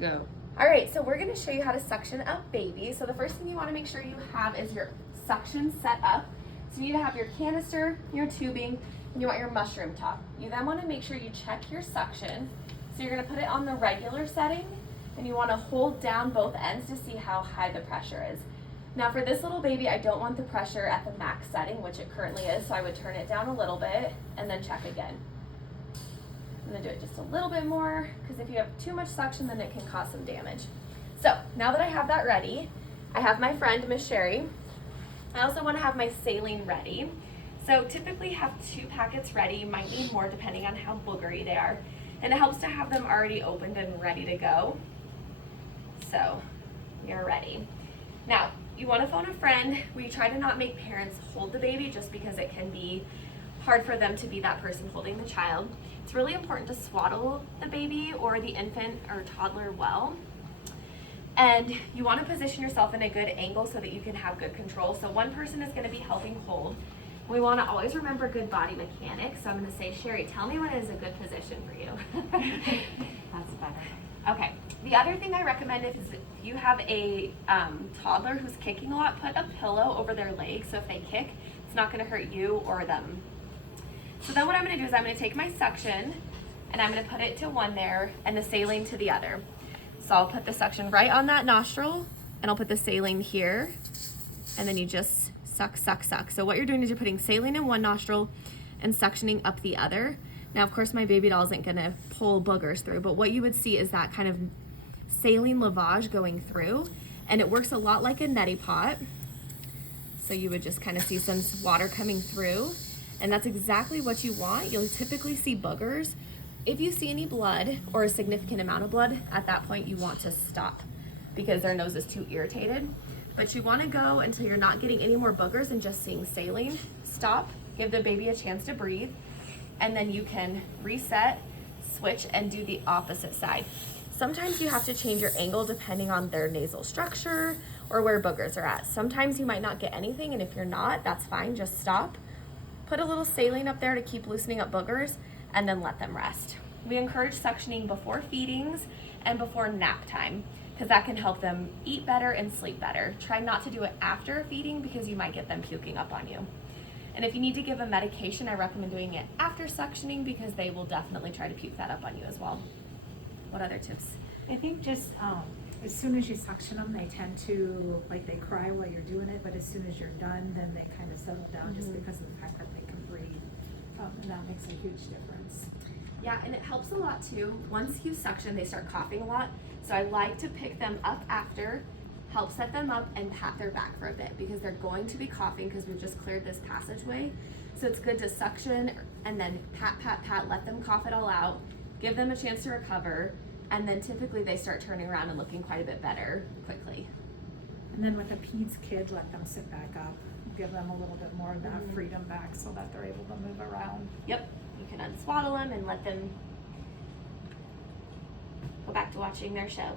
Go. All right, so we're gonna show you how to suction up baby. So the first thing you wanna make sure you have is your suction set up. So you need to have your canister, your tubing, and you want your mushroom top. You then wanna make sure you check your suction. So you're gonna put it on the regular setting, and you wanna hold down both ends to see how high the pressure is. Now for this little baby, I don't want the pressure at the max setting, which it currently is, so I would turn it down a little bit and then check again. I'm gonna do it just a little bit more, because if you have too much suction, then it can cause some damage. So now that I have that ready, I have my friend, Miss Sherry. I also wanna have my saline ready. So typically have 2 packets ready. You might need more depending on how boogery they are. And it helps to have them already opened and ready to go. So you're ready. Now, you wanna phone a friend. We try to not make parents hold the baby just because it can be hard for them to be that person holding the child. It's really important to swaddle the baby or the infant or toddler well. And you want to position yourself in a good angle so that you can have good control. So one person is going to be helping hold. We want to always remember good body mechanics. So I'm going to say, Sherry, tell me when is a good position for you. That's better. Okay. The other thing I recommend is if you have a toddler who's kicking a lot, put a pillow over their leg. So if they kick, it's not going to hurt you or them. So then what I'm going to do is I'm going to take my suction and I'm going to put it to one there and the saline to the other. So I'll put the suction right on that nostril and I'll put the saline here, and then you just suck, suck, suck. So what you're doing is you're putting saline in one nostril and suctioning up the other. Now, of course, my baby doll isn't going to pull boogers through, but what you would see is that kind of saline lavage going through, and it works a lot like a neti pot. So you would just kind of see some water coming through. And that's exactly what you want. You'll typically see boogers. If you see any blood or a significant amount of blood, at that point you want to stop because their nose is too irritated. But you want to go until you're not getting any more boogers and just seeing saline. Stop, give the baby a chance to breathe, and then you can reset, switch, and do the opposite side. Sometimes you have to change your angle depending on their nasal structure or where boogers are at. Sometimes you might not get anything, and if you're not, that's fine, just stop. Put a little saline up there to keep loosening up boogers, and then let them rest. We encourage suctioning before feedings and before nap time, because that can help them eat better and sleep better. Try not to do it after feeding because you might get them puking up on you. And if you need to give a medication, I recommend doing it after suctioning because they will definitely try to puke that up on you as well. What other tips? I think just as soon as you suction them, they tend to, like, they cry while you're doing it, but as soon as you're done, then they kind of settle down just because of the fact that they can breathe. And that makes a huge difference. Yeah, and it helps a lot too. Once you suction, they start coughing a lot. So I like to pick them up after, help set them up, and pat their back for a bit because they're going to be coughing because we've just cleared this passageway. So it's good to suction and then pat, pat, pat, let them cough it all out, give them a chance to recover, and then typically they start turning around and looking quite a bit better quickly. And then with a peds kid, let them sit back up. Give them a little bit more of that freedom back so that they're able to move around. Yep, you can unswaddle them and let them go back to watching their show.